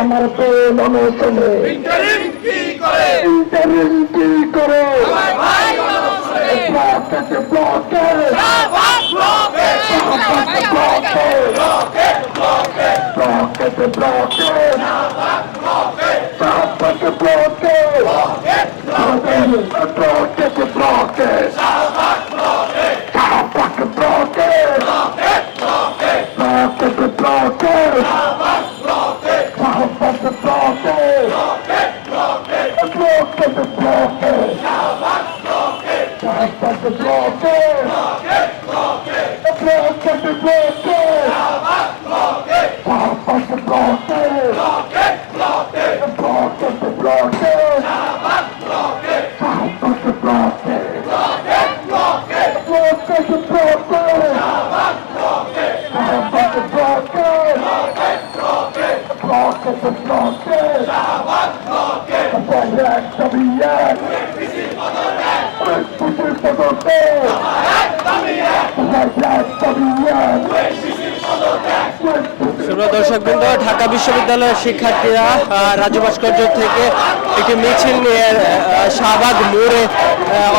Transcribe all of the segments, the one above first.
আমার প্রেম অনুসরণে ইন্টারিম কি করে দর্শকবৃন্দ, ঢাকা বিশ্ববিদ্যালয়ের শিক্ষার্থীরা রাজু ভাস্কর্য থেকে একটি মিছিল নিয়ে শাহবাগ মোড়ে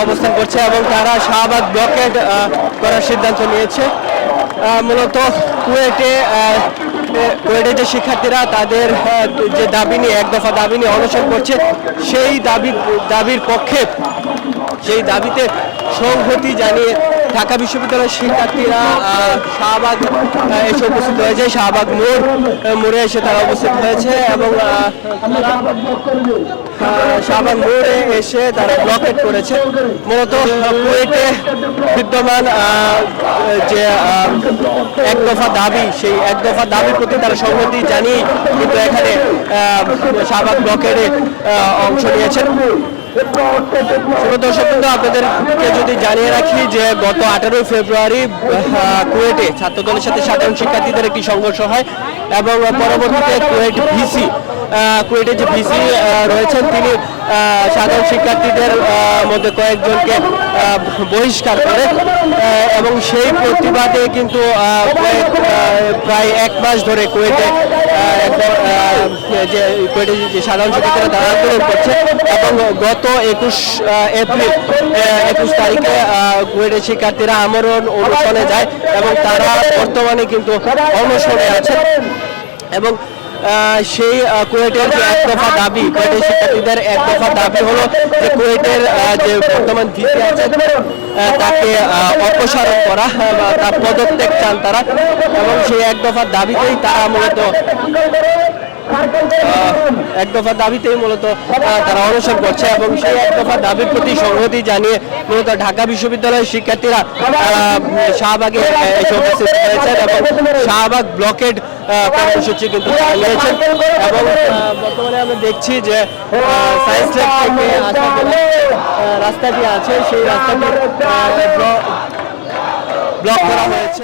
অবস্থান করছে এবং তারা শাহবাগ ব্লকেড করার সিদ্ধান্ত নিয়েছে। মূলত কুয়েটে যে শিক্ষার্থীরা তাদের যে দাবি নিয়ে এক দফা দাবি নিয়ে অনশন করছে, সেই দাবির পক্ষে, সেই দাবিতে সংহতি জানিয়ে ঢাকা বিশ্ববিদ্যালয়ের শিক্ষার্থীরা শাহবাগ এসে উপস্থিত হয়েছে। শাহবাগ মোড়ে এসে তারা উপস্থিত হয়েছে এবং শাহবাগ মোড়ে এসে তারা ব্লকেট করেছে। মূলত কুয়েটে বিদ্যমান যে এক দফা দাবি, সেই এক দফা দাবির প্রতি তারা সংহতি জানিয়ে কিন্তু এখানে শাহবাগ ব্লকেটে অংশ নিয়েছেন। দর্শকবৃন্দ, আপনাদেরকে যদি জানিয়ে রাখি যে গত 18 ফেব্রুয়ারি কুয়েটে ছাত্রদলের সাথে সাধারণ শিক্ষার্থীদের একটি সংঘর্ষ হয় এবং পরবর্তীতে কুয়েটে যে ভিসি রয়েছেন তিনি সাধারণ শিক্ষার্থীদের মধ্যে কয়েকজনকে বহিষ্কার করে এবং সেই প্রতিবাদে কিন্তু প্রায় 1 মাস ধরে কুয়েটে যে সাধারণ শিক্ষার্থীরা তারা আন্দোলন করছে এবং গত 21 তারিখে কুয়েটের শিক্ষার্থীরা আমরণ অনুষ্ঠানে যায় এবং তারা বর্তমানে কিন্তু অনশনে আছে। এবং সেই কুয়েটের যে এক দফা দাবি, কুয়েটের শিক্ষার্থীদের এক দফা দাবি হলো যে কুয়েটের যে বর্তমান ভিসি আছে তাকে অপসারণ করা, তার পদত্যাগ চান তারা এবং সেই এক দফার দাবিতেই তারা মূলত তারা অনশন করছে এবং সেই এক দফা দাবির প্রতি সংহতি জানিয়ে মূলত ঢাকা বিশ্ববিদ্যালয়ের শিক্ষার্থীরা শাহবাগে এসে উপস্থিত হয়েছেন এবং শাহবাগ ব্লকেড কর্মসূচি কিন্তু নিয়েছেন। এবং বর্তমানে আমরা দেখছি যে সায়েন্স ল্যাব থেকে রাস্তাটি আছে, সেই রাস্তাটি ব্লক করা হয়েছে।